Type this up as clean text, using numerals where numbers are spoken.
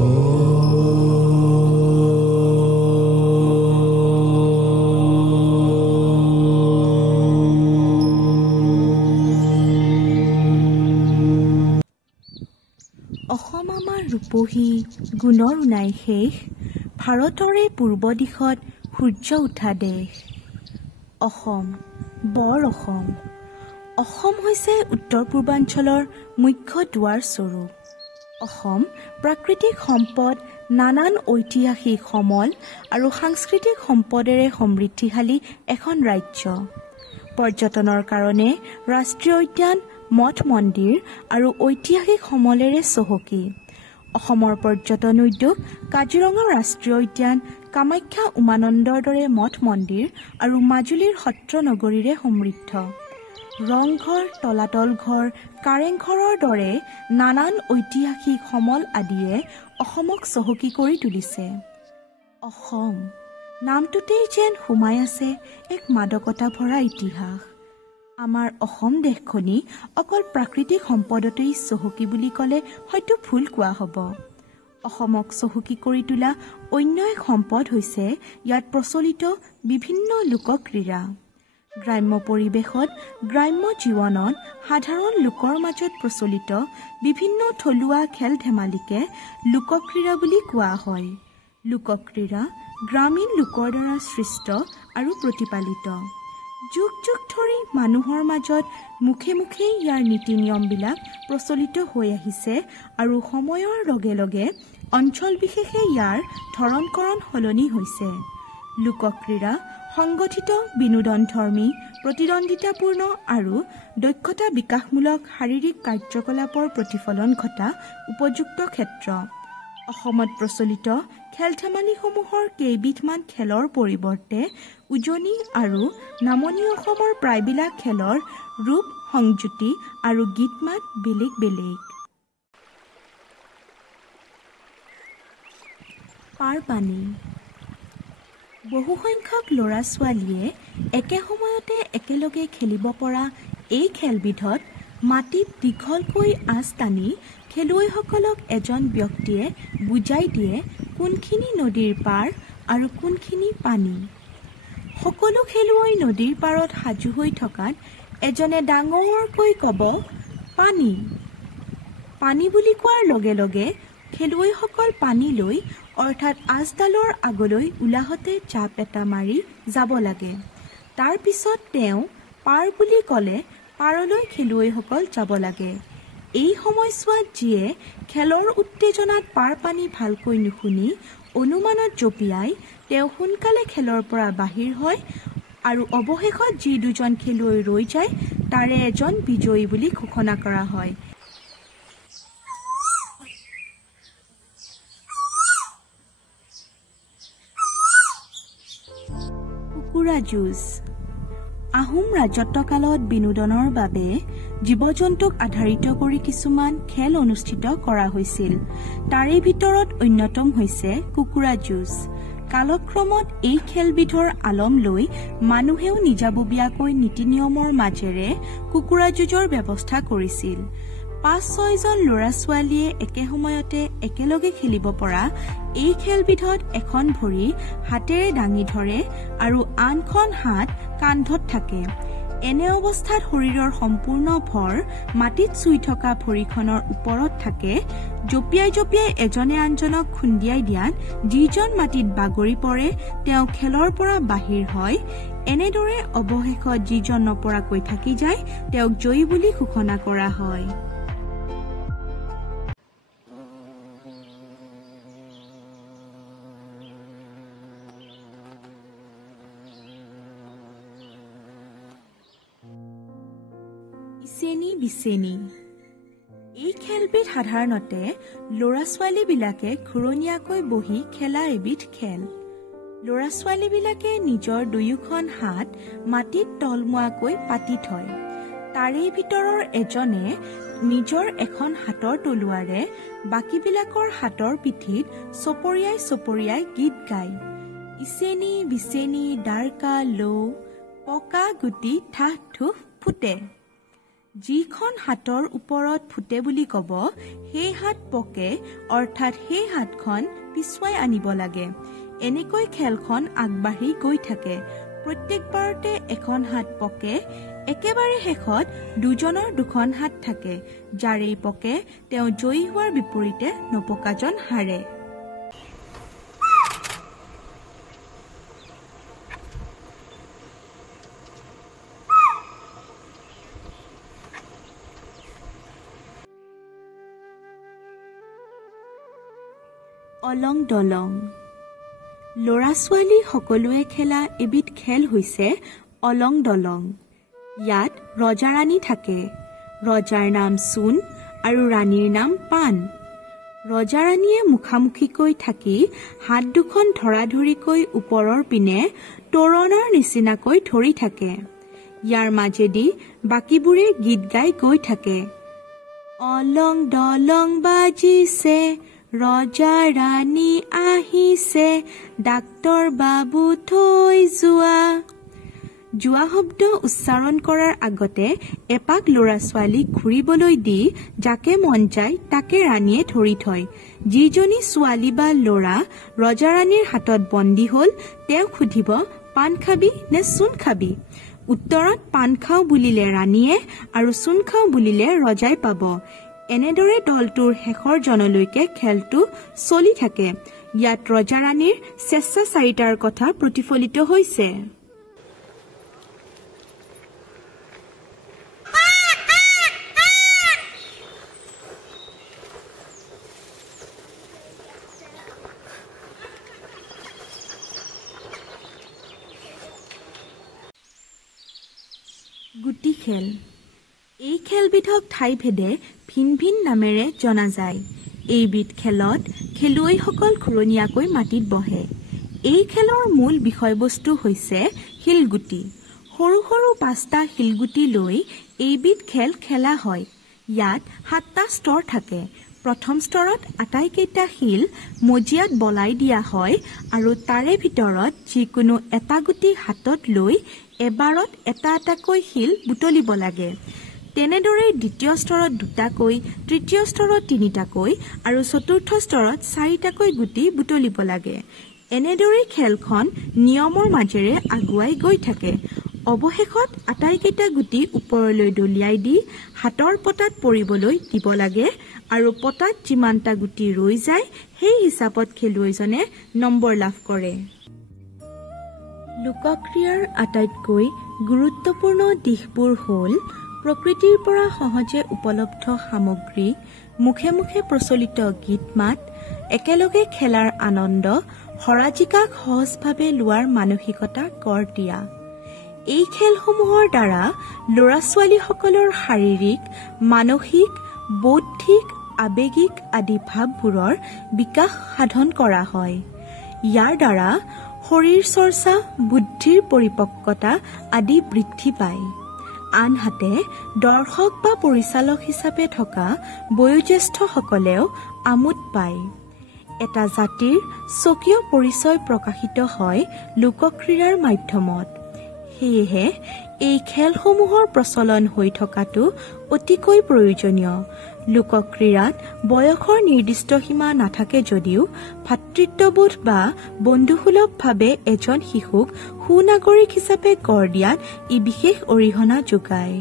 অসম আমাৰ ৰূপহী গুণৰ উনাই শেষ ভাৰতৰে পূৰ্ব দিশত সূৰ্য উঠা দেশ অসম বৰ অসম অসম হৈছে উত্তৰ পূৰ্বাঞ্চলৰ মুখ্য দুৱাৰ স্বৰূপ অসম প্ৰাকৃতিক সম্পদ নানান ঐতিহাসিক সমল আৰু সাংস্কৃতিক সম্পদেৰে সমৃদ্ধিশালী এখন ৰাজ্য পৰ্যটনৰ কাৰণে ৰাষ্ট্ৰীয় উদ্যান মঠ মন্দিৰ আৰু ঐতিহাসিক সমলেৰে চহকী অসমৰ পৰ্যটন উদ্যোগ কাজিৰঙা ৰাষ্ট্ৰীয় উদ্যান কামাখ্যা উমানন্দৰ দৰে মঠ মন্দিৰ আৰু মাজুলীৰ সত্ৰ নগৰীৰে সমৃদ্ধ ৰংঘৰ তলাতল ঘৰ কাৰেংঘৰৰ দৰে নানান ঐতিহাসিক সমল আদিয়ে অসমক চহকী কৰি তুলিছে অসম নামটোতেই যেন সোমাই আছে এক মাদকতা ভৰা ইতিহাস আমাৰ অসম দেশখনি অকল প্ৰাকৃতিক সম্পদতেই চহকী বুলি ক'লে হয়তো ভুল কোৱা হ'ব অসমক চহকী কৰি তোলা অন্য এক সম্পদ হৈছে ইয়াত প্ৰচলিত বিভিন্ন লোকক্ৰীড়া গ্ৰাম্য পৰিৱেশত গ্ৰাম্য জীৱনত সাধাৰণ লোকৰ মাজত প্ৰচলিত বিভিন্ন থলুৱা খেল ধেমালিকে লোকক্ৰীড়া বুলি কোৱা হয় লোকক্ৰীড়া গ্ৰামীণ লোকৰ দ্বাৰা সৃষ্ট আৰু প্ৰতিপালিত যুগ যুগ ধৰি মানুহৰ মাজত মুখে মুখে ইয়াৰ নীতি নিয়মবিলাক প্ৰচলিত হৈ আহিছে আৰু সময়ৰ লগে লগে অঞ্চল বিশেষে ইয়াৰ ধৰণকৰণ সলনি হৈছে লোকক্ৰীড়া সংগঠিত বিনোদনধৰ্মী প্ৰতিদ্বন্দ্বিতাপূৰ্ণ আৰু দক্ষতা বিকাশমূলক শাৰীৰিক কাৰ্যকলাপৰ প্ৰতিফলন ঘটা উপযুক্ত ক্ষেত্ৰ অসমত প্ৰচলিত খেল ধেমালিসমূহৰ কেইবিধমান খেলৰ পৰিৱৰ্তে উজনি আৰু নামনি অসমৰ প্ৰায়বিলাক খেলৰ ৰূপ সংযুতি আৰু গীত মাত বেলেগ বেলেগ পাৰপানী বহুসংখ্যক ল'ৰা ছোৱালীয়ে একে সময়তে একেলগে খেলিব পৰা এই খেলবিধত মাটিত দীঘলকৈ আঁচ টানি খেলুৱৈসকলক এজন ব্যক্তিয়ে বুজাই দিয়ে কোনখিনি নদীৰ পাৰ আৰু কোনখিনি পানী সকলো খেলুৱৈ নদীৰ পাৰত সাজু হৈ থকাত এজনে ডাঙৰকৈ ক'ব পানী পানী বুলি কোৱাৰ লগে লগে খেলুৱৈসকল পানী লৈ অৰ্থাৎ আঁচডালৰ আগলৈ উলাহতে জাপ এটা মাৰি যাব লাগে তাৰ পিছত তেওঁ পাৰ বুলি ক'লে পাৰলৈ খেলুৱৈসকল যাব লাগে এই সময়ছোৱাত যিয়ে খেলৰ উত্তেজনাত পাৰ পানী ভালকৈ নুশুনি অনুমানত জঁপিয়াই তেওঁ সোনকালে খেলৰ পৰা বাহিৰ হয় আৰু অৱশেষত যি দুজন খেলুৱৈ ৰৈ যায় তাৰে এজন বিজয়ী বুলি ঘোষণা কৰা হয় কুকুৰা যুঁজ আহোম ৰাজত্বকালত বিনোদনৰ বাবে জীৱ-জন্তুক আধাৰিত কৰি কিছুমান খেল অনুষ্ঠিত কৰা হৈছিল তাৰে ভিতৰত অন্যতম হৈছে কুকুৰা যুঁজ কালক্ৰমত এই খেলবিধৰ আলম লৈ মানুহেও নিজাববীয়াকৈ নীতি নিয়মৰ মাজেৰে কুকুৰা যুঁজৰ ব্যৱস্থা কৰিছিল ৫-৬ জন ল'ৰা ছোৱালীয়ে একে সময়তে একেলগে খেলিব পৰা এই খেলবিধত এখন ভৰি হাতেৰে দাঙি ধৰে আৰু আনখন হাত কান্ধত থাকে এনে অৱস্থাত শৰীৰৰ সম্পূৰ্ণ ভৰ মাটিত চুই থকা ভৰিখনৰ ওপৰত থাকে জঁপিয়াই জঁপিয়াই এজনে আনজনক খুন্দিয়াই দিয়াত যিজন মাটিত বাগৰি পৰে তেওঁ খেলৰ পৰা বাহিৰ হয় এনেদৰে অৱশেষত যিজন নপৰাকৈ থাকি যায় তেওঁক জয়ী বুলি ঘোষণা কৰা হয় ইচেনি বিচেনি এই খেলবিধ সাধাৰণতে ল'ৰা ছোৱালীবিলাকে ঘূৰণীয়াকৈ বহি খেলা এবিধ খেল ল'ৰা ছোৱালীবিলাকে নিজৰ দুয়োখন হাত মাটিত তলমুৱাকৈ পাতি থয় তাৰে ভিতৰৰ এজনে নিজৰ এখন হাতৰ তলুৱাৰে বাকীবিলাকৰ হাতৰ পিঠিত চপৰিয়াই চপৰিয়াই গীত গায় ইচেনি বিচেনি ডাৰকা লো পকা গুটি ঠাহ ঠুহ ফুটে যিখন হাতৰ ওপৰত ফুটে বুলি ক'ব সেই হাত পকে অৰ্থাৎ সেই হাতখন পিছুৱাই আনিব লাগে। এনেকৈ খেলখন আগবাঢ়ি গৈ থাকে। প্ৰত্যেকবাৰতে এখন হাত পকে। একেবাৰে শেষত দুজনৰ দুখন হাত থাকে। যাৰেই পকে তেওঁ জয়ী হোৱাৰ বিপৰীতে নপকাজন হাৰে। অলং দলং। ল'ৰা ছোৱালী সকলোৱে খেলা এবিধ খেল হৈছে অলং দলং। ইয়াত ৰজা ৰাণী থাকে। ৰজাৰ নাম চোন আৰু ৰাণীৰ নাম পাণ। ৰজা ৰাণীয়ে মুখামুখিকৈ থাকি হাত দুখন ধৰাধৰিকৈ ওপৰৰ পিনে তোৰণৰ নিচিনাকৈ ধৰি থাকে। ইয়াৰ মাজেদি বাকীবোৰে গীত গাই গৈ থাকে। অলং দলং বাজিছে, ৰজা ৰাণী আহিছে, ডাক্তৰ বাবু থৈ যোৱা। যোৱা শব্দ উচ্চাৰণ কৰাৰ আগতে এপাক ল'ৰা ছোৱালীক ঘূৰিবলৈ দি যাকে মন যায় তাকে ৰাণীয়ে ধৰি থয়। যিজনী ছোৱালী বা ল'ৰা ৰজা ৰাণীৰ হাতত বন্দী হ'ল তেওঁক সুধিব, পাণ খাবি নে চূণ খাবি? উত্তৰত পাণ খাওঁ বুলিলে ৰাণীয়ে আৰু চূণ খাওঁ বুলিলে ৰজাই পাব। এনেদৰে দলটোৰ শেষৰ জনলৈকে খেলটো চলি থাকে। ইয়াত ৰজা ৰাণীৰ স্বেচ্ছাচাৰিতাৰ কথা প্ৰতিফলিত হৈছে। গুটি খেল। এই খেলবিধক ঠাইভেদে ভিন ভিন নামেৰে জনা যায়। এইবিধ খেলত খেলুৱৈসকল ঘূৰণীয়াকৈ মাটিত বহে। এই খেলৰ মূল বিষয়বস্তু হৈছে শিলগুটি। সৰু সৰু 5টা শিলগুটি লৈ এইবিধ খেল খেলা হয়। ইয়াত 7টা স্তৰ থাকে। প্ৰথম স্তৰত আটাইকেইটা শিল মজিয়াত বলাই দিয়া হয় আৰু তাৰে ভিতৰত যিকোনো এটা গুটি হাতত লৈ এবাৰত এটা এটাকৈ শিল বুটলিব লাগে। তেনেদৰে দ্বিতীয় স্তৰত 2টাকৈ, তৃতীয় স্তৰত 3টাকৈ আৰু চতুৰ্থ স্তৰত 4টাকৈ গুটি বুটলিব লাগে। এনেদৰে খেলখন নিয়মৰ মাজেৰে আগুৱাই গৈ থাকে। অৱশেষত আটাইকেইটা গুটি ওপৰলৈ দলিয়াই দি হাতৰ পতাত পৰিবলৈ দিব লাগে আৰু পতাত যিমানটা গুটি ৰৈ যায় সেই হিচাপত খেলুৱৈজনে নম্বৰ লাভ কৰে। লোকক্ৰিয়াৰ আটাইতকৈ গুৰুত্বপূৰ্ণ দিশবোৰ হ'ল প্ৰকৃতিৰ পৰা সহজে উপলব্ধ সামগ্ৰী, মুখে মুখে প্ৰচলিত গীত মাত, একেলগে খেলাৰ আনন্দ, হৰা-জিকাক সহজভাৱে লোৱাৰ মানসিকতা গঢ় দিয়া। এই খেলসমূহৰ দ্বাৰা ল'ৰা ছোৱালীসকলৰ শাৰীৰিক, মানসিক, বৌদ্ধিক, আৱেগিক আদি ভাৱবোৰৰ বিকাশ সাধন কৰা হয়। ইয়াৰ দ্বাৰা শৰীৰ চৰ্চা, বুদ্ধিৰ পৰিপক্কতা আদি বৃদ্ধি পায়। আনহাতে দৰ্শক বা পৰিচালক হিচাপে থকা বয়োজ্যেষ্ঠসকলেও আমোদ পায়। এটা জাতিৰ স্বকীয় পৰিচয় প্ৰকাশিত হয় লোকক্ৰীড়াৰ মাধ্যমত। সেয়েহে এই খেলসমূহৰ প্ৰচলন হৈ থকাটো অতিকৈ প্ৰয়োজনীয়। লোকক্ৰীড়াত বয়সৰ নিৰ্দিষ্ট সীমা নাথাকে যদিও ভাতৃত্ববোধ বা বন্ধুসুলভভাৱে এজন শিশুক সুনাগৰিক হিচাপে গঢ় দিয়াত ই বিশেষ অৰিহণা যোগায়।